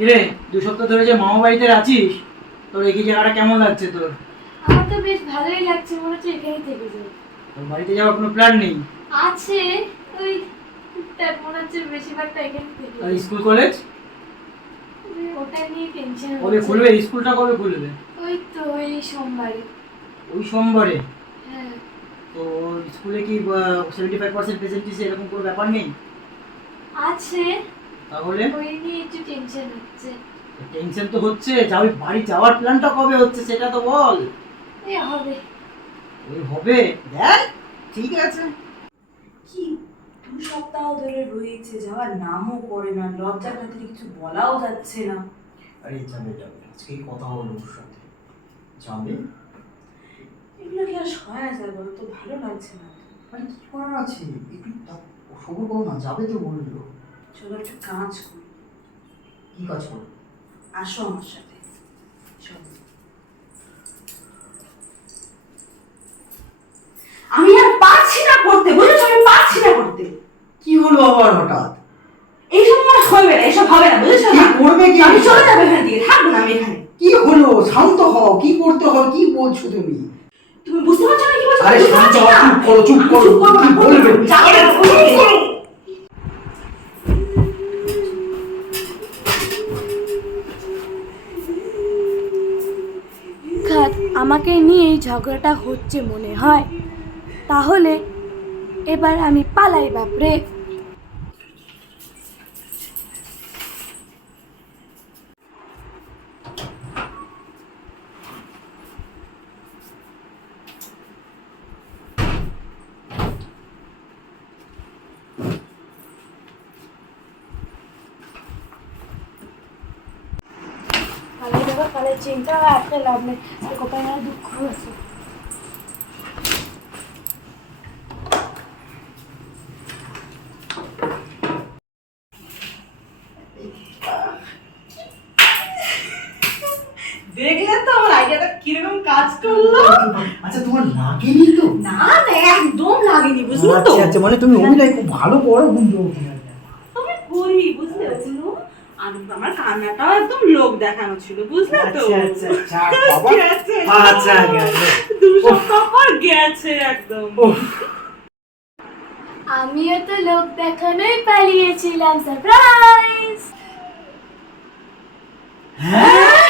কিরে 2 সপ্তাহ ধরে যে মামা বাড়িতে আছিস, তোর এই জায়গাটা কেমন লাগছে তোর? আমার তো বেশ ভালোই লাগছে, মনে হচ্ছে এখানেই থেকে যাই। তোর বাড়িতে যাওয়ার কোনো প্ল্যান নেই? আছে, ওই মনে হচ্ছে বেশিরভাগটা এখানেই থেকে আর যাই। স্কুল কলেজ ওটা নিয়ে টেনশন কবে খুলবে? স্কুলটা কবে খুলবে? ওই তো এই সোমবারে। ওই সোমবারে? হ্যাঁ তো স্কুলে কি 75% প্রেজেন্টেজ এরকম কোনো ব্যাপার নেই? আছে, তাহলে ওই নিয়ে একটু টেনশন হচ্ছে। টেনশন তো হচ্ছে, যাও বাড়ি যাওয়ার প্ল্যানটা কবে হচ্ছে সেটা তো বল। এই হবে। ওই হবে, দেখ ঠিক আছে। কি 2 সপ্তাহ ধরে রয়েছে, যাওয়ার নামও করে না, লজ্জার খাতিরে কিছু বলাও যাচ্ছে না। আরে যাবে যাবে, আজকেই কথা হলো ওর সাথে, যাবে। এগুলো কি আর সহায় যায় বলো তো? ভালো লাগছে না। আরে কি করার আছে, একটু সবর করো না, যাবে তো বললো। চলো একটা কাজ করি। কি কাজ করো? আসো আমার সাথে, চলো। আমি আর পারছি না করতে, বুঝেছো? আমি পারছি না করতে। কি হলো আবার হঠাৎ? এইসব আমার হবে না, এসব হবে না, বুঝেছো? কি করবে কি? আমি চলে যাবো এখান থেকে, থাকবো না আমি এখানে। কি হলো? শান্ত হও, কি করতে হয় কি বলছো তুমি? তুমি বুঝতে পারছো না কি বলছো? আরে বুঝতে শান্ত পারছো হও, না? চুপ করো চুপ করো, চুপ করবো না, কি বলবে? যাবো না, চুপ করো। আমাকে নিয়েই ঝগড়াটা হচ্ছে মনে হয়, তাহলে এবার আমি পালাই বাপরে। পালাই যাবো, পালাই, চিন্তা একটা লাভ নেই, কোথায় না দুঃখ আছে। দেখলে তো আমার আইডিয়াটা কিরকম কাজ করলো? আচ্ছা তোমার লাগেনি তো? না না, একদম লাগেনি, বুঝলে তো? আচ্ছা আচ্ছা, মানে তুমি অভিনয় খুব ভালো করো কিন্তু অভিনয়টা। আমি করি, বুঝলে তো? আর আমার কান্নাটাও একদম লোক দেখানো ছিল, বুঝলে তো? আচ্ছা আচ্ছা, যাক বাবা। গেছে। আচ্ছা গেছে। 2 সপ্তাহ পর গেছে একদম। আমিও তো লোক দেখানোই পালিয়েছিলাম, সারপ্রাইজ। হ্যাঁ